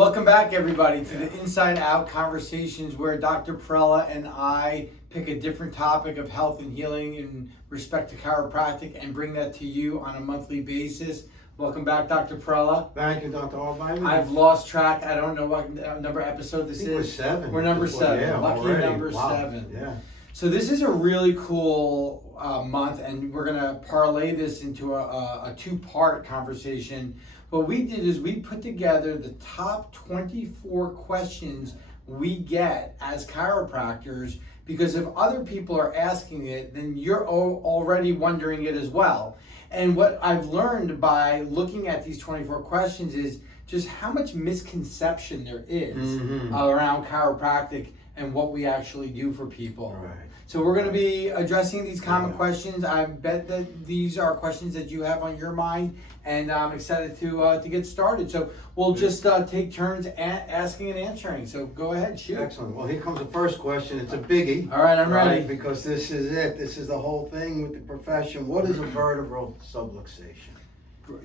Welcome back, everybody, to the Inside Out Conversations, where Dr. Perrella and I pick a different topic of health and healing in respect to chiropractic and bring that to you on a monthly basis. Welcome back, Dr. Perrella. Thank you, Dr. Arbeitman. I've lost track. I don't know what number episode this is. We're 7. We're number 7. Yeah, Lucky already. number Wow. 7. Yeah. So this is a really cool month, and we're going to parlay this into a two-part conversation. What we did is we put together the top 24 questions we get as chiropractors, because if other people are asking it, then you're already wondering it as well. And what I've learned by looking at these 24 questions is just how much misconception there is around chiropractic and what we actually do for people. Right. So we're going to be addressing these common questions. I bet that these are questions that you have on your mind, and I'm excited to get started. So we'll just take turns asking and answering. So go ahead, shoot. Excellent. Well, here comes the first question. It's a biggie. All right, I'm ready. Because this is it. This is the whole thing with the profession. What is a vertebral subluxation?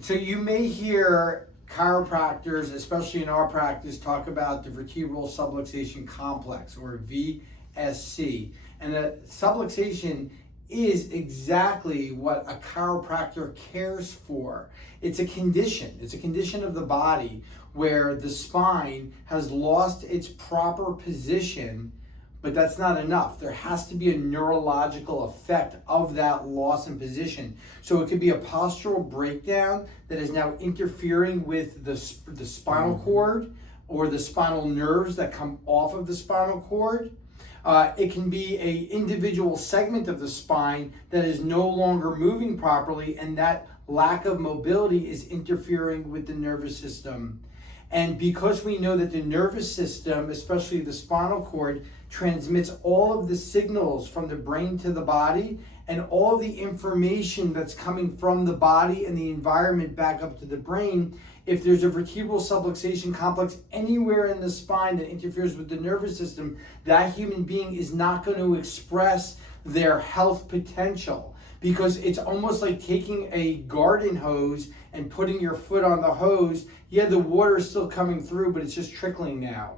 So you may hear chiropractors, especially in our practice, talk about the vertebral subluxation complex, or VSC. And a subluxation is exactly what a chiropractor cares for. It's a condition. It's a condition of the body where the spine has lost its proper position, but that's not enough. There has to be a neurological effect of that loss in position. So it could be a postural breakdown that is now interfering with the spinal cord or the spinal nerves that come off of the spinal cord. It can be an individual segment of the spine that is no longer moving properly, and that lack of mobility is interfering with the nervous system. And because we know that the nervous system, especially the spinal cord, transmits all of the signals from the brain to the body, and all the information that's coming from the body and the environment back up to the brain, if there's a vertebral subluxation complex anywhere in the spine that interferes with the nervous system, that human being is not going to express their health potential, because it's almost like taking a garden hose and putting your foot on the hose. Yeah, the water is still coming through, but it's just trickling now.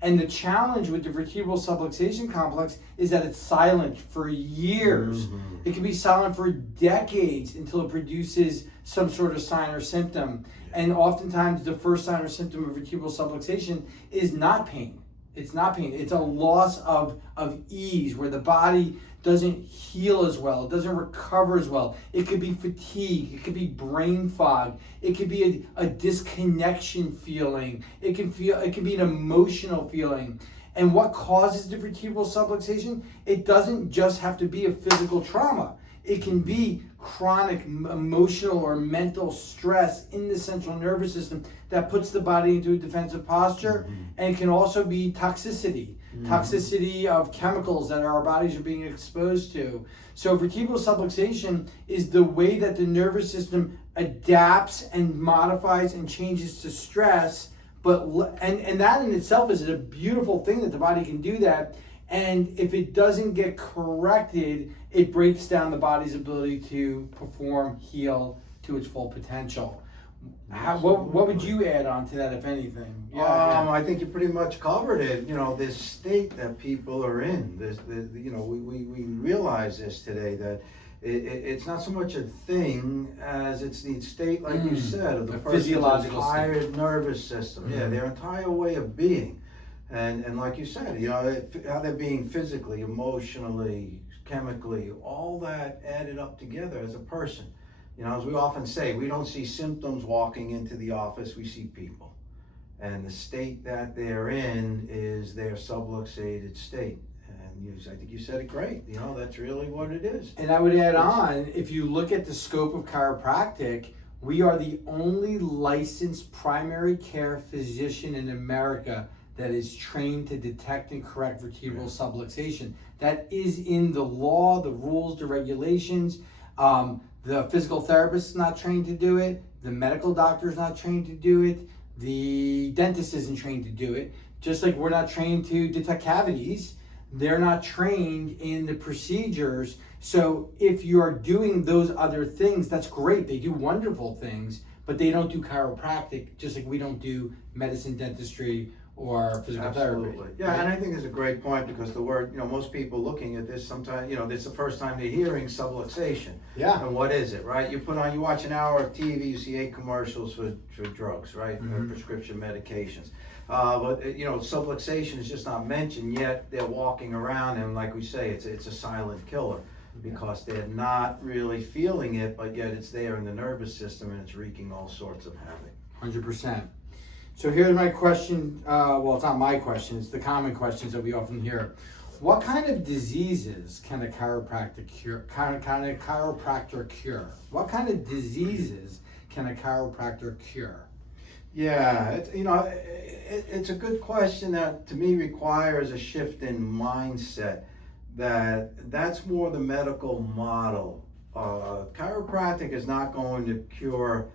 And the challenge with the vertebral subluxation complex is that it's silent for years. It can be silent for decades until it produces some sort of sign or symptom. And oftentimes the first sign or symptom of vertebral subluxation is not pain. It's not pain. It's a loss of ease, where the body doesn't heal as well. It doesn't recover as well. It could be fatigue. It could be brain fog. It could be a disconnection feeling. It can be an emotional feeling. And what causes the vertebral subluxation? It doesn't just have to be a physical trauma. It can be chronic emotional or mental stress in the central nervous system that puts the body into a defensive posture. And it can also be toxicity. Toxicity of chemicals that our bodies are being exposed to. So vertebral subluxation is the way that the nervous system adapts and modifies and changes to stress. And that in itself is a beautiful thing, that the body can do that. And if it doesn't get corrected, it breaks down the body's ability to perform, heal to its full potential. What would you add on to that, if anything? I think you pretty much covered it. You know, this state that people are in. We realize this today, that it's not so much a thing as it's the state, like you said, of the person's physiological entire state. Nervous system. Yeah, their entire way of being. And like you said, how they're being physically, emotionally, chemically, all that added up together as a person. As we often say, we don't see symptoms walking into the office, we see people. And the state that they're in is their subluxated state. And I think you said it great. That's really what it is. And I would add on, if you look at the scope of chiropractic, we are the only licensed primary care physician in America that is trained to detect and correct vertebral subluxation. That is in the law, the rules, the regulations. The physical therapist is not trained to do it. The medical doctor is not trained to do it. The dentist isn't trained to do it. Just like we're not trained to detect cavities, they're not trained in the procedures. So if you're doing those other things, that's great. They do wonderful things. but they don't do chiropractic, just like we don't do medicine, dentistry, or physical Absolutely. therapy. Yeah, and I think it's a great point because the word, most people looking at this sometimes, this is the first time they're hearing subluxation. Yeah. And what is it, right? You watch an hour of TV, you see 8 commercials for drugs, right? Prescription medications. But subluxation is just not mentioned yet. They're walking around and like we say, it's a silent killer because they're not really feeling it, but yet it's there in the nervous system and it's wreaking all sorts of havoc. 100%. So here's my question. Well, it's not my question. It's the common questions that we often hear. What kind of diseases can a chiropractor cure? What kind of diseases can a chiropractor cure? Yeah, it's a good question that to me requires a shift in mindset. That's more the medical model. Chiropractic is not going to cure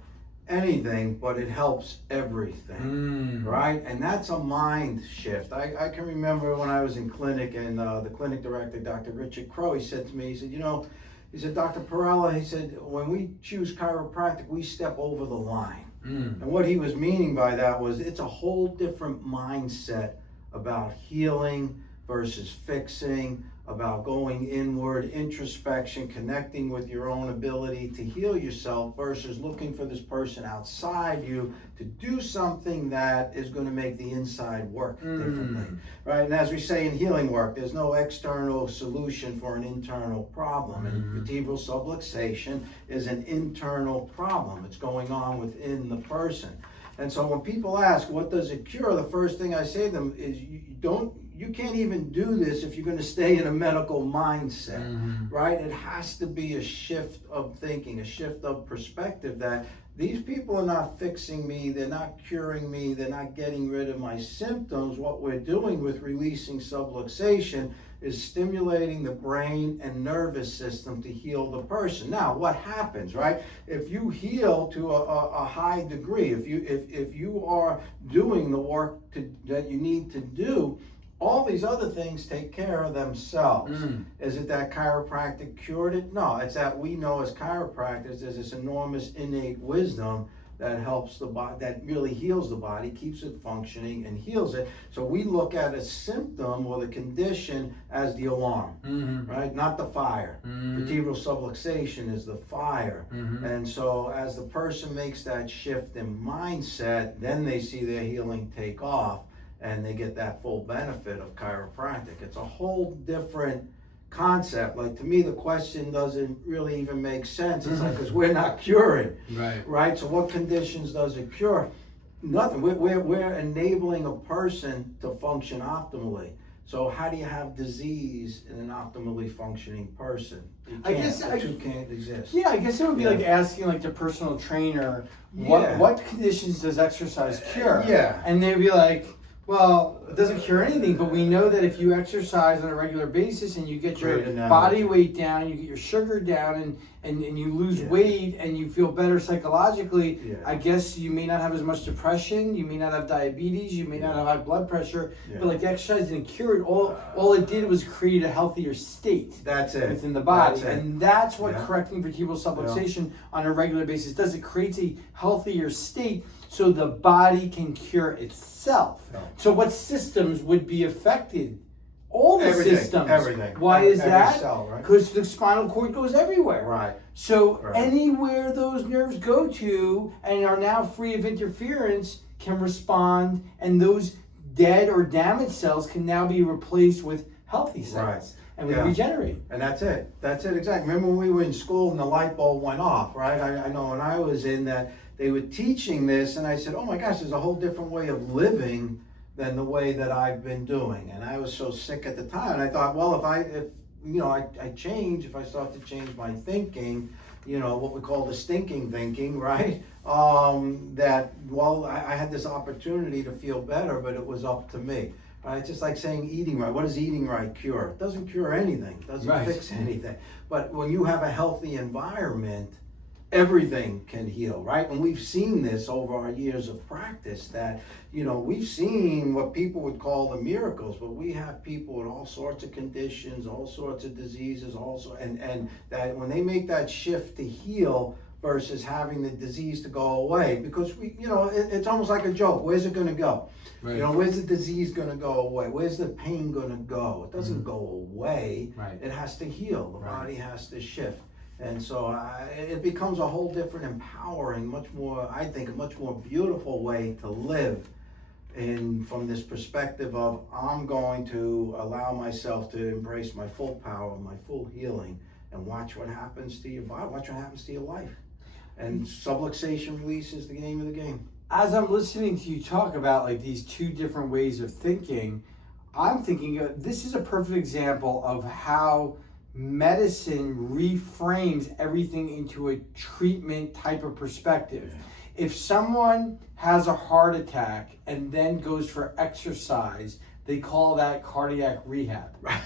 anything, but it helps everything, right? And that's a mind shift. I can remember when I was in clinic and the clinic director, Dr. Richard Crow, he said to me, he said, Dr. Perrella, he said, when we choose chiropractic, we step over the line. And what he was meaning by that was it's a whole different mindset about healing versus fixing, about going inward, introspection, connecting with your own ability to heal yourself versus looking for this person outside you to do something that is going to make the inside work differently, right? And as we say in healing work, there's no external solution for an internal problem. And vertebral subluxation is an internal problem. It's going on within the person. And so when people ask, what does it cure? The first thing I say to them is, you can't even do this if you're going to stay in a medical mindset, right? It has to be a shift of thinking, a shift of perspective that these people are not fixing me, they're not curing me, they're not getting rid of my symptoms. What we're doing with releasing subluxation is stimulating the brain and nervous system to heal the person. Now, what happens, right? If you heal to a high degree, if you are doing the work that you need to do, all these other things take care of themselves. Is it that chiropractic cured it? No, it's that we know as chiropractors there's this enormous innate wisdom that helps the body, that really heals the body, keeps it functioning and heals it. So we look at a symptom or the condition as the alarm, right? Not the fire. Vertebral subluxation is the fire. And so as the person makes that shift in mindset, then they see their healing take off and they get that full benefit of chiropractic. It's a whole different concept. Like, to me, the question doesn't really even make sense. It's like, because we're not curing, right? So what conditions does it cure? Nothing. We're enabling a person to function optimally. So how do you have disease in an optimally functioning person? The two can't exist. Yeah, I guess it would be like asking like the personal trainer, what conditions does exercise cure? And they'd be like, well, it doesn't cure anything, but we know that if you exercise on a regular basis and you get your body weight down, you get your sugar down, and you lose weight and you feel better psychologically, I guess you may not have as much depression, you may not have diabetes, you may not have high blood pressure, but like the exercise didn't cure it. All it did was create a healthier state within the body. And that's what correcting vertebral subluxation on a regular basis does. It creates a healthier state so the body can cure itself. So what systems would be affected? All the systems. Everything. Why is that? Because the spinal cord goes everywhere. Right. So anywhere those nerves go to and are now free of interference can respond, and those dead or damaged cells can now be replaced with healthy cells. And we regenerate. And that's it. That's it, exactly. Remember when we were in school and the light bulb went off, right? I know when I was in that, they were teaching this, and I said, oh my gosh, there's a whole different way of living than the way that I've been doing. And I was so sick at the time. And I thought, well, if I change, if I start to change my thinking, what we call the stinking thinking, right? I had this opportunity to feel better, but it was up to me. Right? It's just like saying eating right. What does eating right cure? It doesn't cure anything. It doesn't fix anything. But when you have a healthy environment, everything can heal, right? And we've seen this over our years of practice that, we've seen what people would call the miracles, but we have people with all sorts of conditions, all sorts of diseases also, and that when they make that shift to heal versus having the disease to go away. Because it's almost like a joke. Where's it going to go? Right. Where's the disease going to go away? Where's the pain going to go? It doesn't go away. Right. It has to heal. The Right. body has to shift. And so it becomes a whole different, empowering, much more, I think, a much more beautiful way to live from this perspective of I'm going to allow myself to embrace my full power, my full healing, and watch what happens to your body, watch what happens to your life. And subluxation release is the name of the game. As I'm listening to you talk about like these two different ways of thinking, I'm thinking this is a perfect example of how medicine reframes everything into a treatment type of perspective. Yeah. If someone has a heart attack and then goes for exercise, they call that cardiac rehab. Right.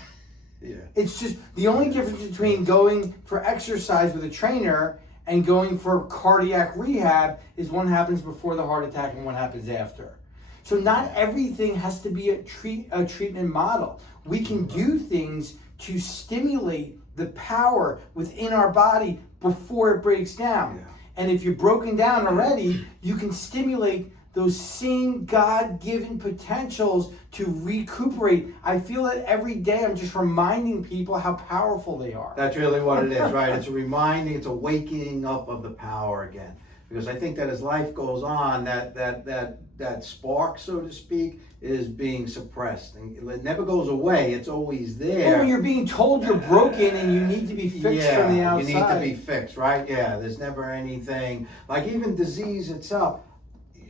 Yeah. It's just the only difference between going for exercise with a trainer and going for cardiac rehab is one happens before the heart attack and one happens after. So not everything has to be a treatment model. We can do things to stimulate the power within our body before it breaks down. Yeah. And if you're broken down already, you can stimulate those same God-given potentials to recuperate. I feel that every day I'm just reminding people how powerful they are. That's really what it is, right? It's a reminding, it's a waking up of the power again. Because I think that as life goes on, that spark, so to speak, is being suppressed. And it never goes away, it's always there. Well, when you're being told you're broken and you need to be fixed from the outside. You need to be fixed, right? Yeah, there's never anything, like even disease itself.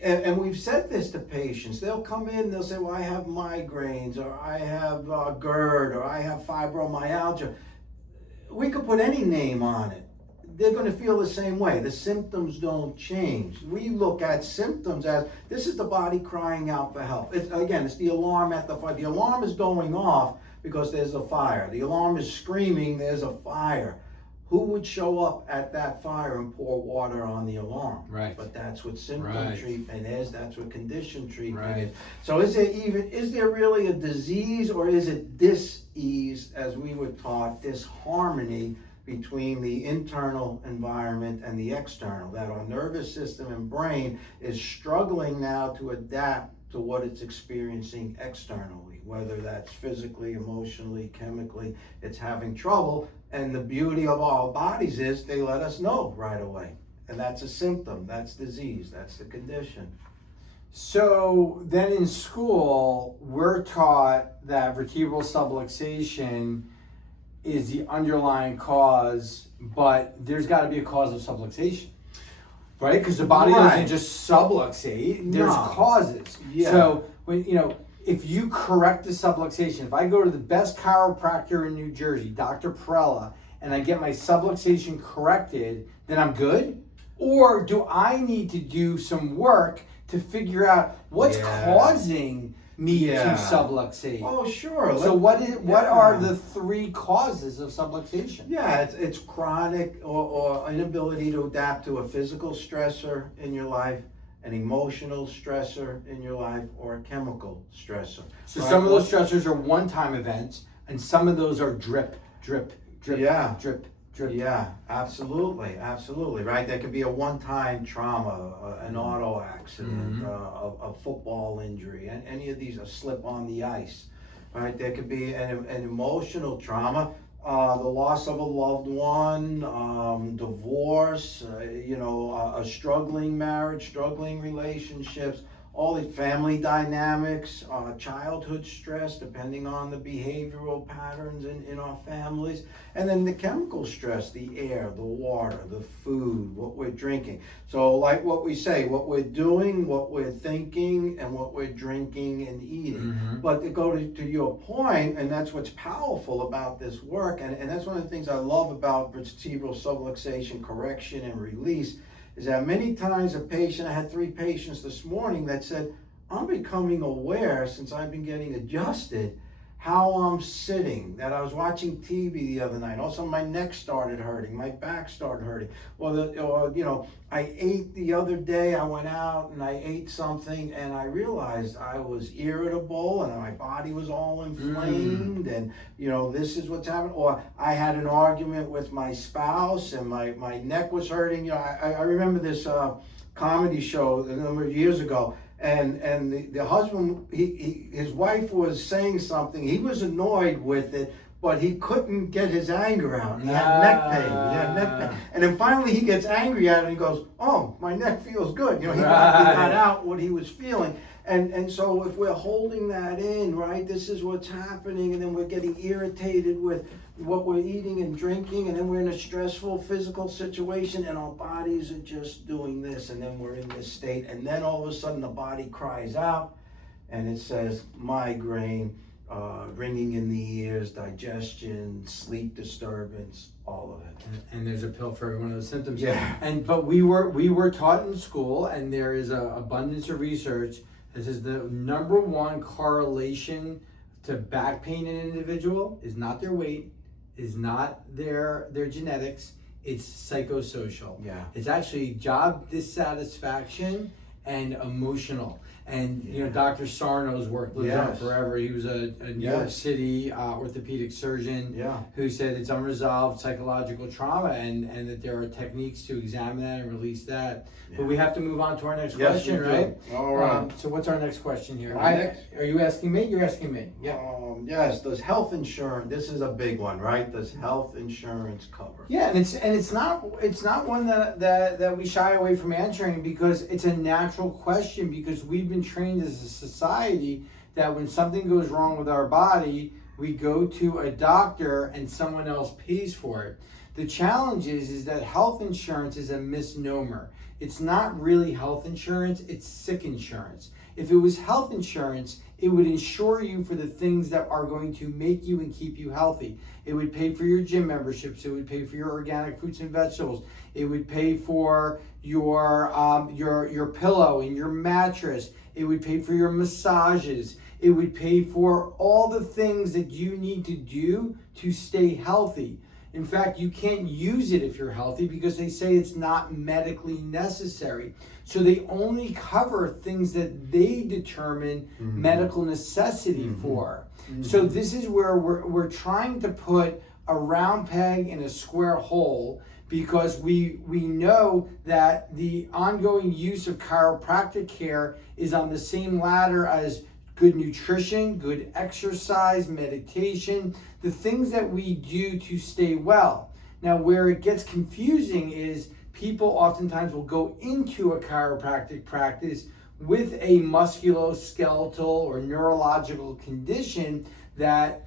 And we've said this to patients. They'll come in, they'll say, well, I have migraines, or I have GERD, or I have fibromyalgia. We could put any name on it. They're going to feel the same way. The symptoms don't change. We look at symptoms as, this is the body crying out for help. It's the alarm at the fire. The alarm is going off because there's a fire. The alarm is screaming, there's a fire. Who would show up at that fire and pour water on the alarm? Right. But that's what symptom treatment is. That's what condition treatment is. Right. So is there really a disease, or is it dis-ease, as we were taught, disharmony between the internal environment and the external, that our nervous system and brain is struggling now to adapt to what it's experiencing externally, whether that's physically, emotionally, chemically, it's having trouble. And the beauty of our bodies is they let us know right away. And that's a symptom, that's disease, that's the condition. So then in school, we're taught that vertebral subluxation is the underlying cause, but there's got to be a cause of subluxation, right? Because the body doesn't just subluxate, there's causes. Yeah. So if you correct the subluxation, if I go to the best chiropractor in New Jersey, Dr. Perrella, and I get my subluxation corrected, then I'm good? Or do I need to do some work to figure out what's causing me to subluxate? Oh, sure. So what are the three causes of subluxation? Yeah, it's chronic or inability to adapt to a physical stressor in your life, an emotional stressor in your life, or a chemical stressor. So some of those stressors are one-time events, and some of those are drip, drip, drip, drip, drip. Yeah, absolutely, right? There could be a one-time trauma, an auto accident, a football injury, and any of these, a slip on the ice, right? There could be an emotional trauma, the loss of a loved one, divorce, a struggling marriage, struggling relationships, all the family dynamics, childhood stress, depending on the behavioral patterns in our families, and then the chemical stress, the air, the water, the food, what we're drinking. So like what we say, what we're doing, what we're thinking, and what we're drinking and eating. But to go to your point, and that's what's powerful about this work, and that's one of the things I love about vertebral subluxation correction and release, is that many times I had 3 patients this morning that said, I'm becoming aware since I've been getting adjusted how I'm sitting, that I was watching TV the other night. Also, my neck started hurting, my back started hurting. Or I ate the other day, I went out and I ate something and I realized I was irritable and my body was all inflamed and, this is what's happening. Or I had an argument with my spouse and my neck was hurting. I remember this comedy show a number of years ago. And the husband, his wife was saying something. He was annoyed with it, but he couldn't get his anger out. He had neck pain. And then finally he gets angry at it and he goes, "Oh, my neck feels good." He got out what he was feeling. And so if we're holding that in, right, this is what's happening, and then we're getting irritated with what we're eating and drinking, and then we're in a stressful physical situation, and our bodies are just doing this, and then we're in this state, and then all of a sudden the body cries out, and it says migraine, ringing in the ears, digestion, sleep disturbance, all of it. And there's a pill for every one of those symptoms. Yeah. But we were taught in school, and there is a abundance of research. This is the number one correlation to back pain in an individual is not their weight, is not their genetics, it's psychosocial. Yeah. It's actually job dissatisfaction and emotional. And Dr. Sarno's work lives on forever. He was a New York City orthopedic surgeon who said it's unresolved psychological trauma and that there are techniques to examine that and release that. But we have to move on to our next question, right? All right. So what's our next question here? Next? Are you asking me? You're asking me. Yeah. Yes. Does health insurance? This is a big one, right? Does health insurance cover? Yeah, and it's not one that we shy away from answering because it's a natural question because we've been trained as a society that when something goes wrong with our body, we go to a doctor and someone else pays for it. The challenge is that health insurance is a misnomer. It's not really health insurance, it's sick insurance. If it was health insurance, it would insure you for the things that are going to make you and keep you healthy. It would pay for your gym memberships. It would pay for your organic fruits and vegetables. It would pay for your pillow and your mattress. It would pay for your massages. It would pay for all the things that you need to do to stay healthy. In fact, you can't use it if you're healthy because they say it's not medically necessary. So they only cover things that they determine medical necessity for. So this is where we're trying to put a round peg in a square hole because we know that the ongoing use of chiropractic care is on the same ladder as good nutrition, good exercise, meditation, the things that we do to stay well. Now, where it gets confusing is people oftentimes will go into a chiropractic practice with a musculoskeletal or neurological condition that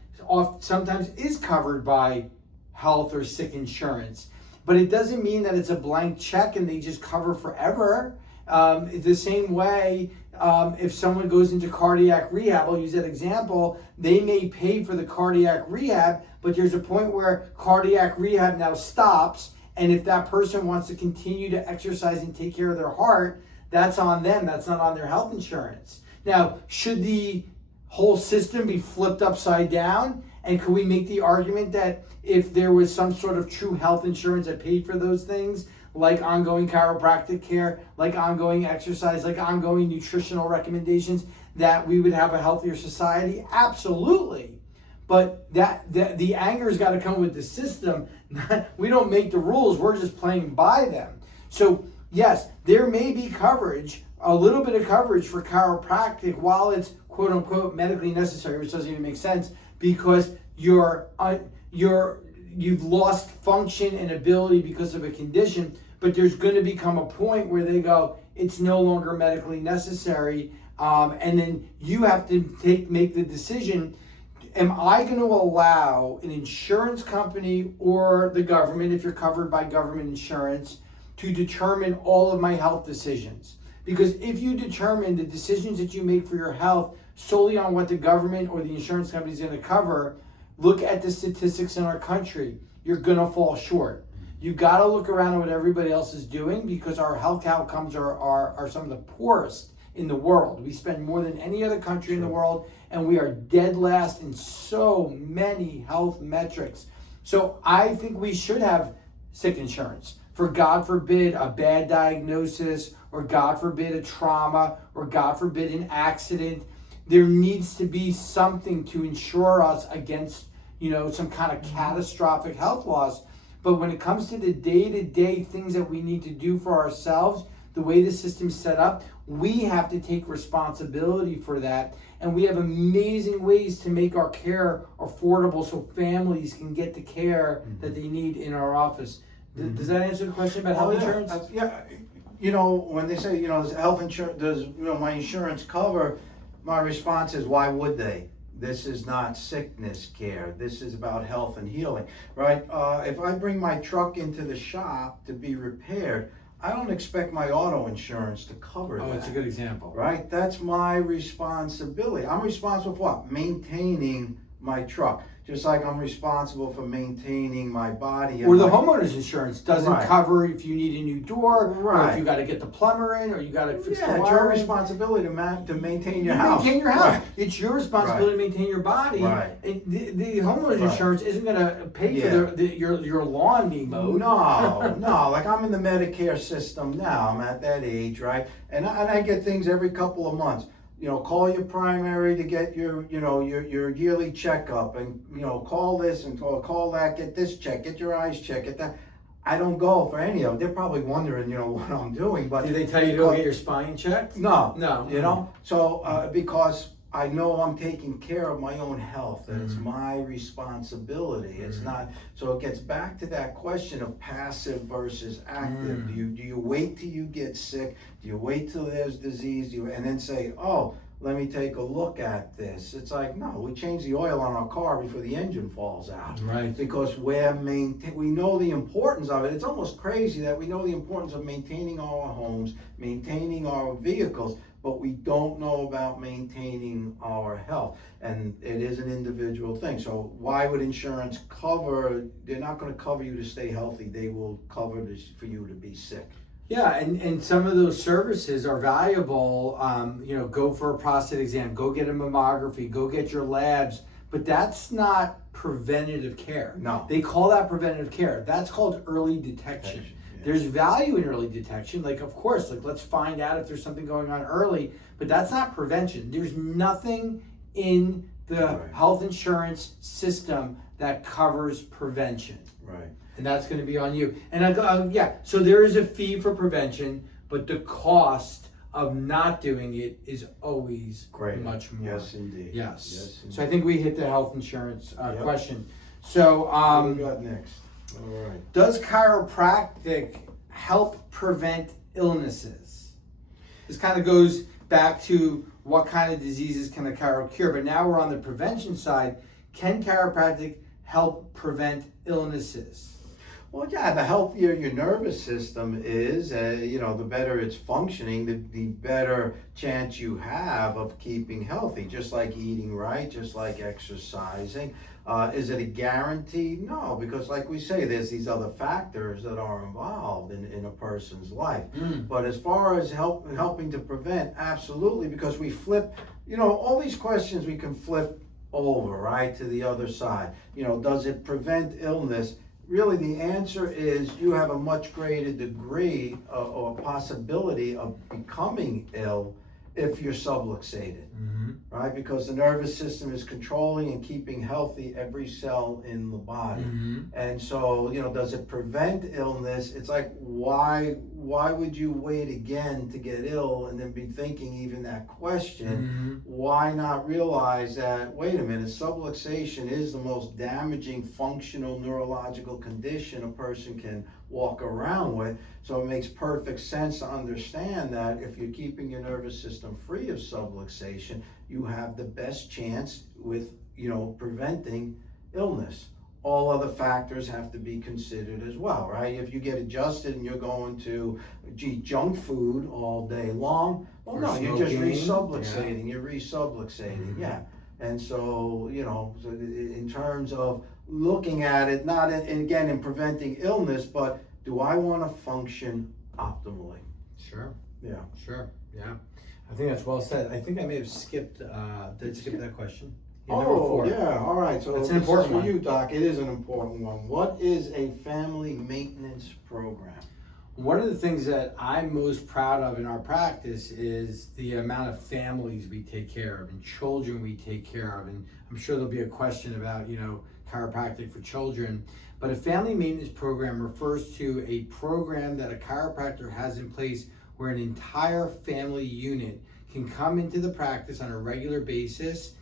sometimes is covered by health or sick insurance. But it doesn't mean that it's a blank check and they just cover forever. The same way, if someone goes into cardiac rehab, I'll use that example, they may pay for the cardiac rehab, but there's a point where cardiac rehab now stops, and if that person wants to continue to exercise and take care of their heart, that's on them, that's not on their health insurance. Now, should the whole system be flipped upside down? And could we make the argument that if there was some sort of true health insurance that paid for those things, like ongoing chiropractic care, like ongoing exercise, like ongoing nutritional recommendations, that we would have a healthier society? Absolutely. But the anger's got to come with the system. We don't make the rules, we're just playing by them. So yes, there may be coverage, a little bit of coverage for chiropractic while it's quote unquote medically necessary, which doesn't even make sense because you've lost function and ability because of a condition, but there's going to become a point where they go, it's no longer medically necessary, and then you have to make the decision, am I going to allow an insurance company or the government, if you're covered by government insurance, to determine all of my health decisions? Because if you determine the decisions that you make for your health solely on what the government or the insurance company is going to cover, look at the statistics in our country. You're going to fall short. You got to look around at what everybody else is doing because our health outcomes are some of the poorest in the world. We spend more than any other country in the world, and we are dead last in so many health metrics. So I think we should have sick insurance for, God forbid, a bad diagnosis, or God forbid, a trauma, or God forbid, an accident. There needs to be something to insure us against, some kind of catastrophic health loss. But when it comes to the day-to-day things that we need to do for ourselves, the way the system's set up, we have to take responsibility for that. And we have amazing ways to make our care affordable so families can get the care that they need in our office. Does that answer the question about health insurance? When they say, does health insurance, does my insurance cover? My response is, why would they? This is not sickness care. This is about health and healing, right? If I bring my truck into the shop to be repaired, I don't expect my auto insurance to cover that. Oh, that's a good example. Right? That's my responsibility. I'm responsible for what? Maintaining my truck. Just like I'm responsible for maintaining my body. Or the homeowner's insurance doesn't Right. cover if you need a new door, or Right. if you got to get the plumber in, or you got to fix the It's wiring. your responsibility to maintain your You house. maintain your house. Right. It's your responsibility to maintain your body. Right. And the homeowner's Right. insurance isn't going to pay for your lawn being mowed. No. Like I'm in the Medicare system now. I'm at that age, right? And I get things every couple of months. Call your primary to get your yearly checkup, and call this and call that, get this check, get your eyes checked, get that. I don't go for any of it. They're probably wondering, what I'm doing, but Did they tell you to go get your spine checked? No. So because I know I'm taking care of my own health, and it's my responsibility. It's not. So it gets back to that question of passive versus active. Do you wait till you get sick? Do you wait till there's disease? And then say, oh, let me take a look at this. It's like, no, we change the oil on our car before the engine falls out. Right. Because we know the importance of it. It's almost crazy that we know the importance of maintaining our homes, maintaining our vehicles, but we don't know about maintaining our health. And it is an individual thing. So why would insurance cover? They're not going to cover you to stay healthy. They will cover this for you to be sick. Yeah, and some of those services are valuable. Go for a prostate exam, go get a mammography, go get your labs, but that's not preventative care. No. They call that preventative care. That's called early detection. Yeah. There's value in early detection. Of course, let's find out if there's something going on early, but that's not prevention. There's nothing in the health insurance system that covers prevention. Right. And that's going to be on you. And so there is a fee for prevention, but the cost of not doing it is always much more. Yes, indeed. Yes. So I think we hit the health insurance question. So what we got next? All right. Does chiropractic help prevent illnesses? This kind of goes back to what kind of diseases can a chiro cure, but now we're on the prevention side. Can chiropractic help prevent illnesses? Well, yeah, the healthier your nervous system is, the better it's functioning, the better chance you have of keeping healthy, just like eating right, just like exercising. Is it a guarantee? No, because like we say, there's these other factors that are involved in a person's life. But as far as helping to prevent, absolutely, because we flip, all these questions we can flip over, right, to the other side. Does it prevent illness? Really, the answer is you have a much greater degree or possibility of becoming ill if you're subluxated, right? Because the nervous system is controlling and keeping healthy every cell in the body. And so, does it prevent illness? It's like, why would you wait again to get ill and then be thinking even that question? Why not realize that, wait a minute, subluxation is the most damaging functional neurological condition a person can walk around with. So it makes perfect sense to understand that if you're keeping your nervous system free of subluxation, you have the best chance with, preventing illness. All other factors have to be considered as well, right? If you get adjusted and you're going to eat junk food all day long, well, no, you're just resubluxating. You're resubluxating, yeah. And so, in terms of looking at it, not in preventing illness, but do I want to function optimally? Sure. Yeah. Sure. Yeah. I think that's well said. I think I may have skipped that question. Yeah, number Oh, 4. yeah, all right, so That's this an is important for one. you, Doc. It is an important one. What is a family maintenance program? One of the things that I'm most proud of in our practice is the amount of families we take care of and children we take care of. And I'm sure there'll be a question about, chiropractic for children. But a family maintenance program refers to a program that a chiropractor has in place where an entire family unit can come into the practice on a regular basis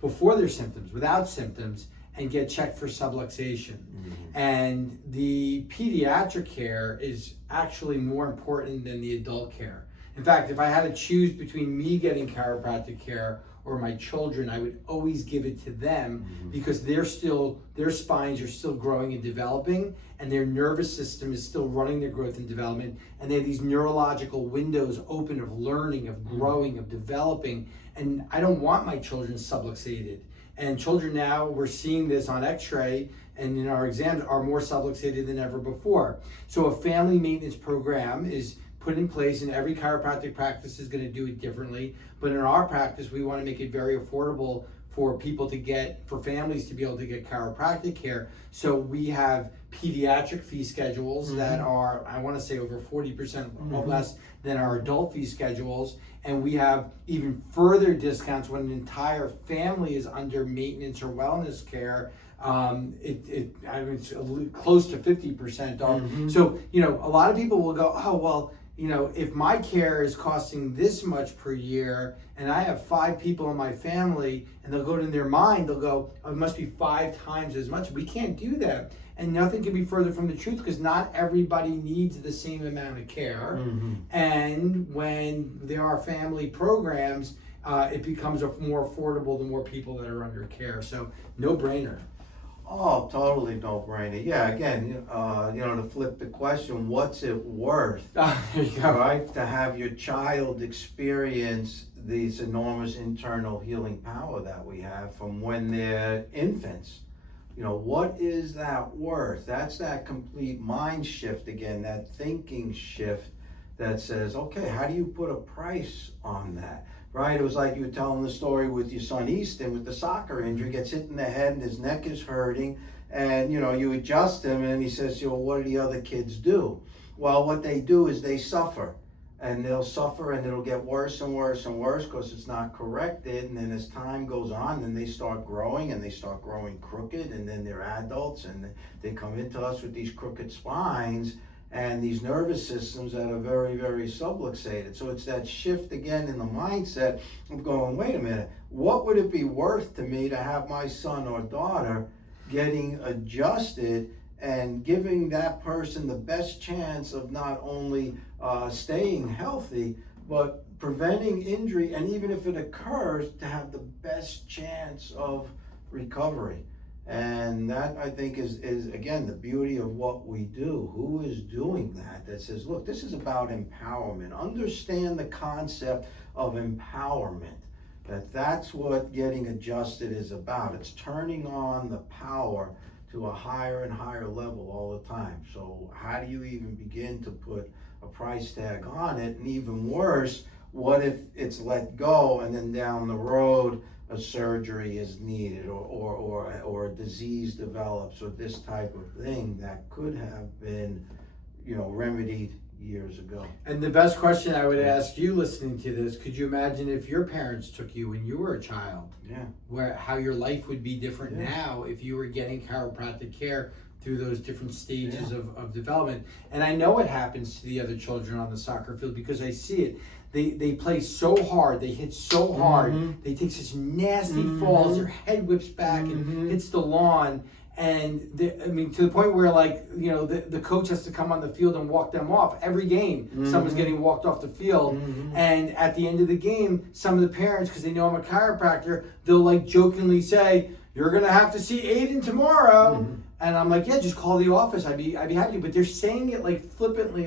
before their symptoms, without symptoms, and get checked for subluxation. And the pediatric care is actually more important than the adult care. In fact, if I had to choose between me getting chiropractic care or my children, I would always give it to them because their spines are still growing and developing, and their nervous system is still running their growth and development, and they have these neurological windows open of learning, of growing, of developing, and I don't want my children subluxated. And children now, we're seeing this on x-ray and in our exams, are more subluxated than ever before. So a family maintenance program is put in place, and every chiropractic practice is going to do it differently. But in our practice, we want to make it very affordable for families to be able to get chiropractic care. So we have pediatric fee schedules that are, I want to say, over 40% less than our adult fee schedules. And we have even further discounts when an entire family is under maintenance or wellness care. It's close to 50% off. So, a lot of people will go, oh, well, if my care is costing this much per year and I have 5 people in my family, and they'll go to their mind, they'll go, oh, it must be 5 times as much. We can't do that. And nothing can be further from the truth, because not everybody needs the same amount of care. And when there are family programs, it becomes more affordable the more people that are under care. So no brainer. Oh, totally no brainer. Yeah, again, to flip the question, what's it worth? There you go. Right? To have your child experience this enormous internal healing power that we have from when they're infants. What is that worth? That's that complete mind shift again, that thinking shift that says, okay, how do you put a price on that? Right? It was like you were telling the story with your son Easton with the soccer injury, gets hit in the head and his neck is hurting, and you adjust him, and he says, what do the other kids do? Well, what they do is they suffer, and they'll suffer, and it'll get worse and worse and worse because it's not corrected. And then as time goes on, then they start growing, and they start growing crooked, and then they're adults, and they come into us with these crooked spines and these nervous systems that are very, very subluxated. So it's that shift again in the mindset of going, wait a minute, what would it be worth to me to have my son or daughter getting adjusted and giving that person the best chance of not only staying healthy, but preventing injury, and even if it occurs, to have the best chance of recovery. And that, I think, is again the beauty of what we do. Who is doing that says, look, this is about empowerment. Understand the concept of empowerment. That's what getting adjusted is about. It's turning on the power to a higher and higher level all the time. So how do you even begin to put a price tag on it? And even worse, what if it's let go and then down the road a surgery is needed, or a disease develops, or this type of thing that could have been, remedied years ago. And the best question I would ask you listening to this, could you imagine if your parents took you when you were a child? Yeah. How your life would be different now if you were getting chiropractic care through those different stages of development. And I know it happens to the other children on the soccer field because I see it. They play so hard, they hit so hard, they take such nasty falls, their head whips back and hits the lawn. And to the point where the coach has to come on the field and walk them off. Every game, someone's getting walked off the field. And at the end of the game, some of the parents, because they know I'm a chiropractor, they'll jokingly say, "You're gonna have to see Aiden tomorrow." And I'm like, "Yeah, just call the office. I'd be happy." But they're saying it flippantly,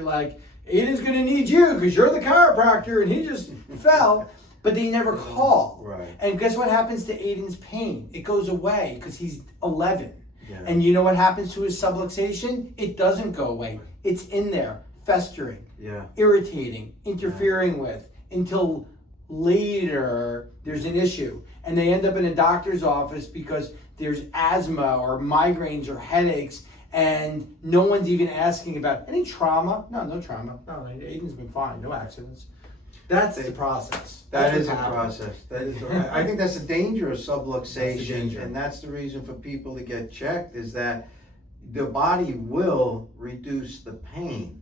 Aiden's gonna need you because you're the chiropractor and he just fell. But they never call. Right. And guess what happens to Aiden's pain? It goes away because he's 11. Yeah. And you know what happens to his subluxation? It doesn't go away. It's in there, festering, irritating, interfering with, until later there's an issue, and they end up in a doctor's office because there's asthma or migraines or headaches, and no one's even asking about any trauma. No trauma. No, Aiden's been fine. No accidents. That's the process. That is a happening. process. That is. I think that's the danger of subluxation, That's the danger. and that's the reason for people to get checked is that the body will reduce the pain.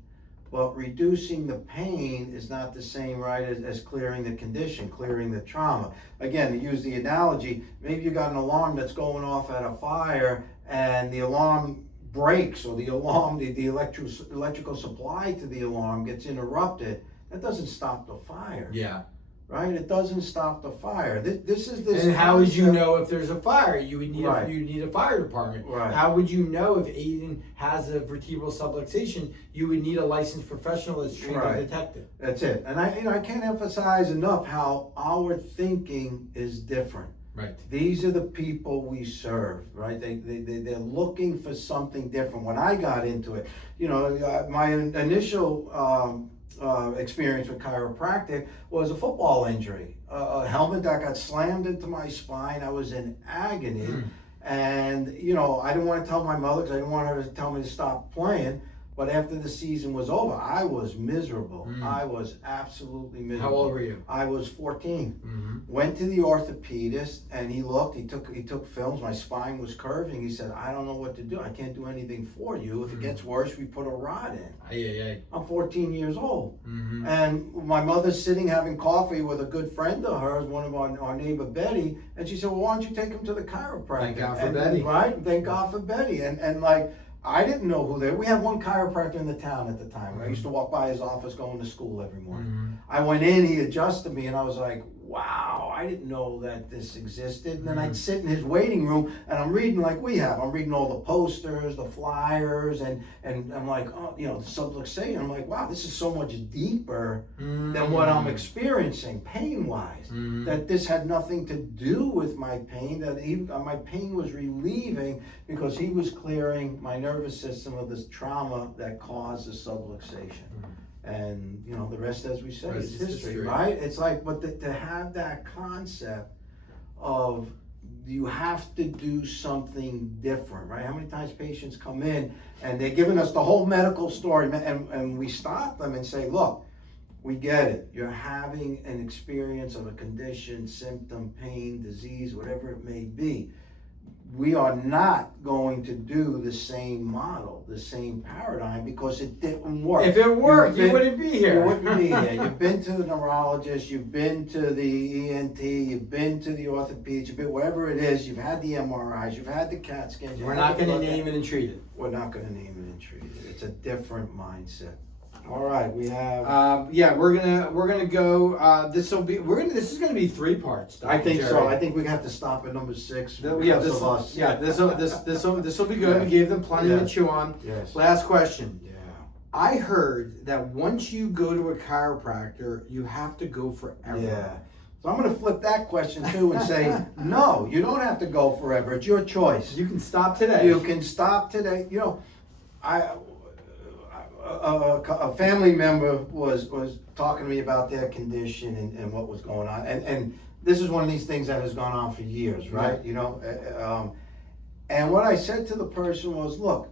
But reducing the pain is not the same, right, as clearing the condition, clearing the trauma. Again, to use the analogy, maybe you got an alarm that's going off at a fire and the alarm breaks, or the alarm, the electrical supply to the alarm gets interrupted. That doesn't stop the fire. Yeah. Right? It doesn't stop the fire. This is this. And how would you know if there's a fire? You would need Right. you need a fire department. Right. How would you know if Aiden has a vertebral subluxation? You would need a licensed professional that's trained Right. to detect it. That's it. And I can't emphasize enough how our thinking is different. Right. These are the people we serve, right? They're looking for something different. When I got into it, my initial experience with chiropractic was a football injury, a helmet that got slammed into my spine. I was in agony, and I didn't want to tell my mother because I didn't want her to tell me to stop playing. But after the season was over, I was miserable. I was absolutely miserable. How old were you? I was 14. Mm-hmm. Went to the orthopedist, and he looked. He took films. My spine was curving. He said, "I don't know what to do. I can't do anything for you. If it gets worse, we put a rod in." I'm 14 years old, and my mother's sitting having coffee with a good friend of hers, one of our neighbor Betty, and she said, "Well, why don't you take him to the chiropractor?" Thank God for Betty. Right? Thank God for Betty. And like, I didn't know who they were. We had one chiropractor in the town at the time. I used to walk by his office going to school every morning. I went in, he adjusted me, and I was like, wow, I didn't know that this existed. And then I'd sit in his waiting room, and I'm reading like we have. I'm reading all the posters, the flyers, and I'm like, oh, the subluxation. I'm like, wow, this is so much deeper than what I'm experiencing pain-wise. That this had nothing to do with my pain, that my pain was relieving because he was clearing my nervous system of this trauma that caused the subluxation. And the rest, as we say, is history, right? It's like, but to have that concept of you have to do something different, right? How many times patients come in and they're giving us the whole medical story, and we stop them and say, look, we get it. You're having an experience of a condition, symptom, pain, disease, whatever it may be. We are not going to do the same model, the same paradigm, because it didn't work. If it worked, you wouldn't be here. You wouldn't be here. You've been to the neurologist, you've been to the ENT, you've been to the orthopedic, you've been wherever it is, you've had the MRIs, you've had the CAT scans. We're not going to name it and treat it. We're not going to name it and treat it. It's a different mindset. All right, we have. We're gonna go. This is gonna be 3 parts. Dr. I think Jerry. so. I think we have to stop at number 6. This will be good. Yeah. We gave them plenty to chew on. Yes. Last question. Yeah. I heard that once you go to a chiropractor, you have to go forever. Yeah. So I'm going to flip that question too and say, no, you don't have to go forever. It's your choice. You can stop today. You can stop today. A family member was talking to me about their condition and what was going on, and this is one of these things that has gone on for years, right? And what I said to the person was, look,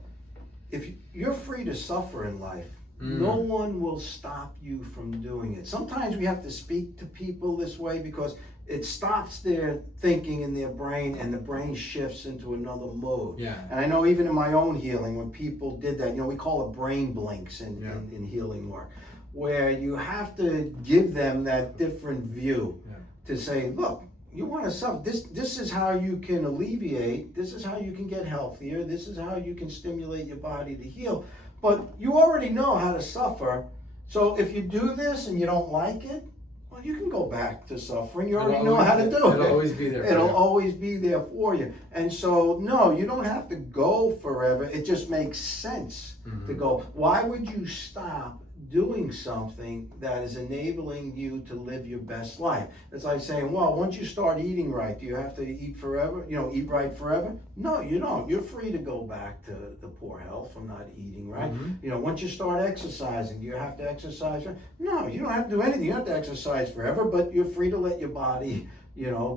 if you're free to suffer in life, no one will stop you from doing it. Sometimes we have to speak to people this way because it stops their thinking in their brain, and the brain shifts into another mode. Yeah. And I know even in my own healing, when people did that, we call it brain blinks in healing work, where you have to give them that different view to say, look, you want to suffer. This is how you can alleviate. This is how you can get healthier. This is how you can stimulate your body to heal. But you already know how to suffer. So if you do this and you don't like it, well, you can go back to suffering. You already know how to do it. It'll always be there. It'll always be there for you. And so, no, you don't have to go forever. It just makes sense to go. Why would you stop doing something that is enabling you to live your best life. It's like saying, well, once you start eating right, do you have to eat forever? Eat right forever? No, you don't. You're free to go back to the poor health from not eating right. Once you start exercising, do you have to exercise? No, you don't have to do anything. You don't have to exercise forever, but you're free to let your body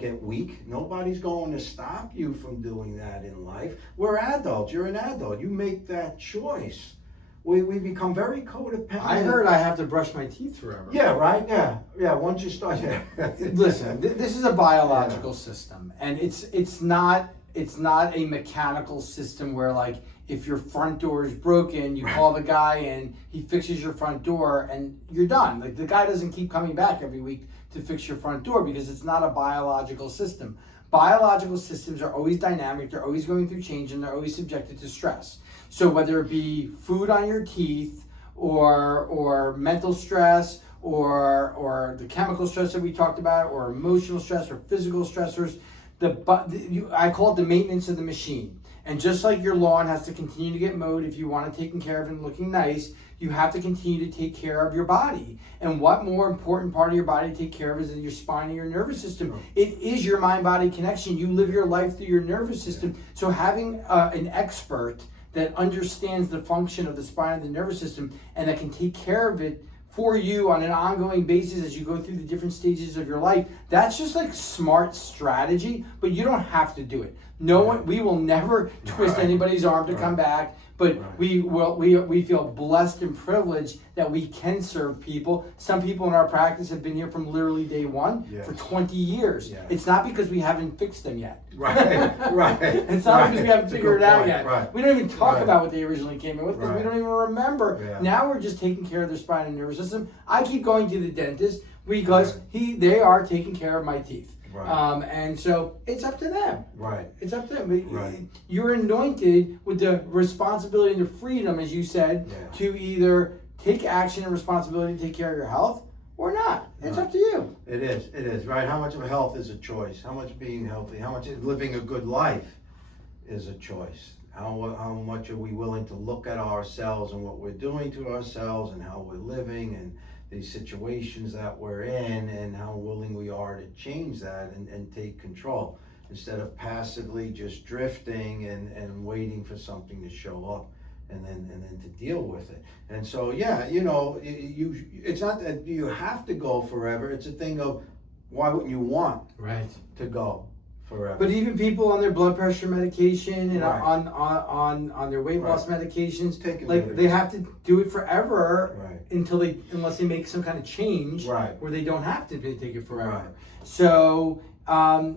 get weak. Nobody's going to stop you from doing that in life. We're adults. You're an adult. You make that choice. We become very codependent. I heard I have to brush my teeth forever. Yeah, right? Yeah, once you start... Listen, this is a biological system, and it's not a mechanical system where, like, if your front door is broken, you call the guy and he fixes your front door and you're done. Like, the guy doesn't keep coming back every week to fix your front door, because it's not a biological system. Biological systems are always dynamic, they're always going through change, and they're always subjected to stress. So whether it be food on your teeth, or mental stress, or the chemical stress that we talked about, or emotional stress, or physical stressors, I call it the maintenance of the machine. And just like your lawn has to continue to get mowed if you want it taken care of and looking nice, you have to continue to take care of your body. And what more important part of your body to take care of is your spine and your nervous system. It is your mind-body connection. You live your life through your nervous system. So having an expert that understands the function of the spine and the nervous system, and that can take care of it for you on an ongoing basis as you go through the different stages of your life, that's just like smart strategy, but you don't have to do it. We will never twist anybody's arm to come back, but we feel blessed and privileged that we can serve people. Some people in our practice have been here from literally day one for 20 years. Yes. It's not because we haven't fixed them yet. Right. It's not because we haven't figured it out yet. Right. We don't even talk about what they originally came in with, because we don't even remember. Yeah. Now we're just taking care of their spine and nervous system. I keep going to the dentist because they are taking care of my teeth. Right. And so it's up to them. Right. It's up to them. You're anointed with the responsibility and the freedom, as you said, to either take action and responsibility to take care of your health or not. It's up to you. It is, right? How much of health is a choice? How much being healthy, how much living a good life is a choice? How much are we willing to look at ourselves and what we're doing to ourselves and how we're living and these situations that we're in, and how willing we are to change that and take control, instead of passively just drifting and waiting for something to show up and then to deal with it. And so it's not that you have to go forever, it's a thing of why wouldn't you want to go forever? But even people on their blood pressure medication and on their weight loss medications, they have to do it forever unless they make some kind of change where they don't have to take it forever. So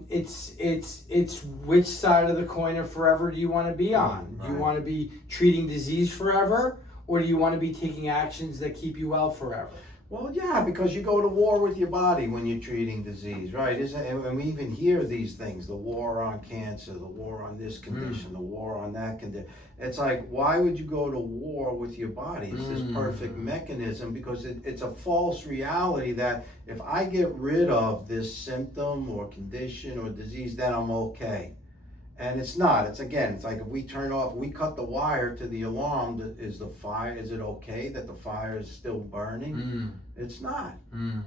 it's which side of the coin of forever do you want to be on? Do you want to be treating disease forever, or do you want to be taking actions that keep you well forever? Well, yeah, because you go to war with your body when you're treating disease, right? And we even hear these things, the war on cancer, the war on this condition, the war on that condition. It's like, why would you go to war with your body? It's this perfect mechanism, because it's a false reality that if I get rid of this symptom or condition or disease, then I'm okay. And it's not. It's like if we cut the wire to the alarm, is it okay that the fire is still burning? It's not.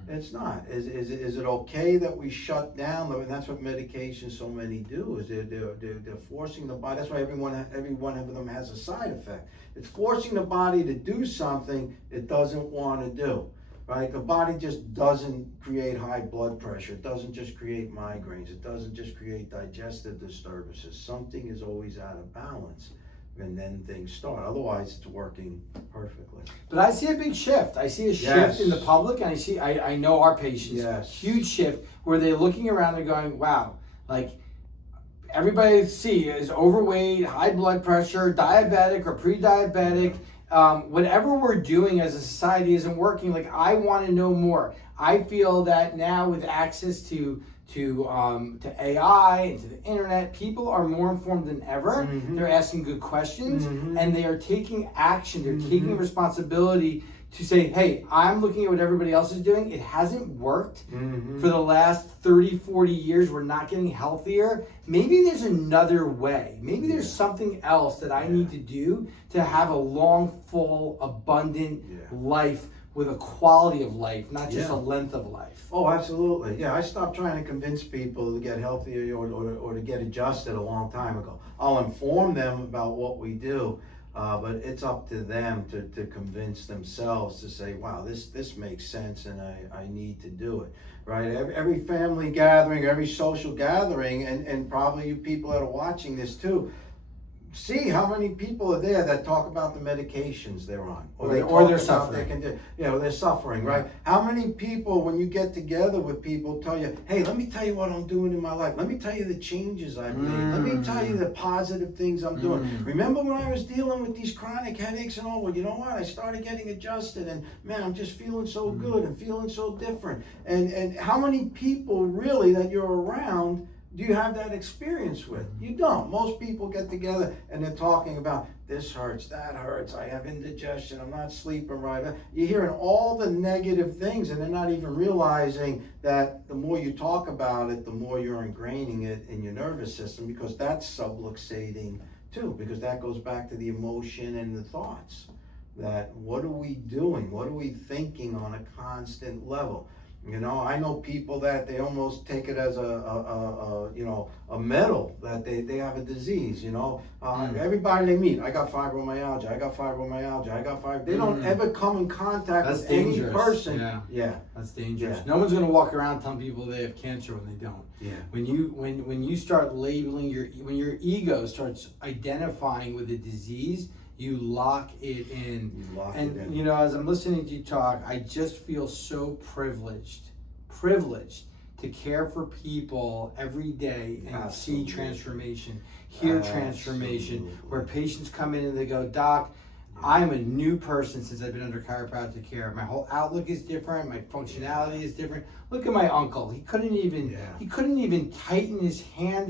It's not. Is it okay that we shut down? And that's what medication so many do, is they're forcing the body. That's why every one of them has a side effect. It's forcing the body to do something it doesn't want to do. Right? The body just doesn't create high blood pressure. It doesn't just create migraines. It doesn't just create digestive disturbances. Something is always out of balance, and then things start. Otherwise, it's working perfectly. But I see a big shift. I see a shift in the public, and I know our patients. Huge shift where they're looking around and going, wow, like everybody I see is overweight, high blood pressure, diabetic or pre-diabetic. Whatever we're doing as a society isn't working. Like, I want to know more. I feel that now with access to AI and to the internet, people are more informed than ever. They're asking good questions, and they are taking action. They're taking responsibility to say, hey, I'm looking at what everybody else is doing. It hasn't worked Mm-hmm. for the last 30, 40 years. We're not getting healthier. Maybe there's another way. Maybe there's something else that I need to do to have a long, full, abundant life with a quality of life, not just a length of life. Oh, absolutely. Yeah, I stopped trying to convince people to get healthier or to get adjusted a long time ago. I'll inform them about what we do, but it's up to them to convince themselves to say, wow, this makes sense and I need to do it, right? Every family gathering, every social gathering, and probably you people that are watching this too, see how many people are there that talk about the medications they're on, or they're suffering. They're suffering, right? How many people, when you get together with people, tell you, hey, let me tell you what I'm doing in my life. Let me tell you the changes I've made. Let me tell you the positive things I'm doing. Remember when I was dealing with these chronic headaches and all? Well, you know what? I started getting adjusted, and man, I'm just feeling so good and feeling so different. And how many people really that you're around do you have that experience with? You don't. Most people get together and they're talking about this hurts, that hurts, I have indigestion, I'm not sleeping right. You're hearing all the negative things and they're not even realizing that the more you talk about it, the more you're ingraining it in your nervous system, because that's subluxating too, because that goes back to the emotion and the thoughts. That what are we doing? What are we thinking on a constant level? You know, I know people that they almost take it as a medal that they have a disease, you know. Everybody they meet, I got fibromyalgia, I got fibromyalgia, I got fibromyalgia. They don't ever come in contact with any person. Yeah. That's dangerous. No one's gonna walk around telling people they have cancer when they don't. Yeah. When you start labeling when your ego starts identifying with a disease, you lock it in. You know, as I'm listening to you talk, I just feel so privileged to care for people every day and see transformation, hear transformation, where patients come in and they go, Doc, I'm a new person since I've been under chiropractic care. My whole outlook is different. My functionality is different. Look at my uncle. He couldn't even tighten his hand.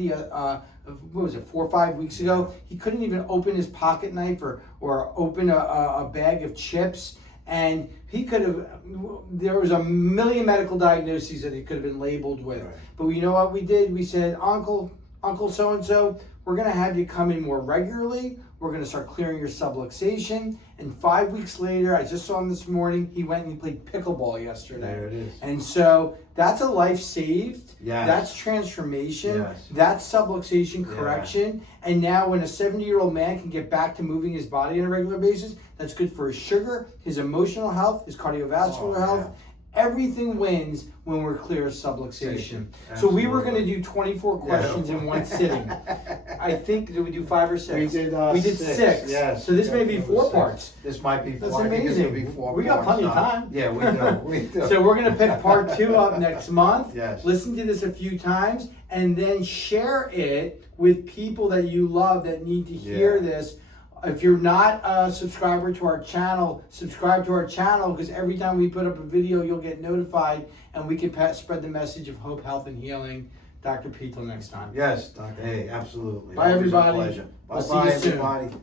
What was it, 4 or 5 weeks ago? He couldn't even open his pocket knife or open a bag of chips. And he could have, there was a million medical diagnoses that he could have been labeled with. Right. But you know what we did? We said, Uncle so-and-so, we're going to have you come in more regularly. We're going to start clearing your subluxation. And 5 weeks later, I just saw him this morning, he went and he played pickleball yesterday. There it is. And so that's a life saved. Yes. That's transformation. Yes. That's subluxation correction. And now when a 70-year-old man can get back to moving his body on a regular basis, that's good for his sugar, his emotional health, his cardiovascular health. Everything wins when we're clear of subluxation. So we were going to do 24 questions in one sitting. I think, did we do 5 or 6? We did 6. Yes. So this may be 4 parts. This might be 4. That's amazing. We got plenty of time. Yeah, we do. So we're going to pick part 2 up next month. Yes. Listen to this a few times and then share it with people that you love that need to hear this. If you're not a subscriber to our channel, subscribe to our channel, because every time we put up a video, you'll get notified and we can spread the message of hope, health, and healing. Dr. P, till next time. Yes, Dr. Hey, absolutely. Bye, everybody. Pleasure. We'll see you soon. Everybody.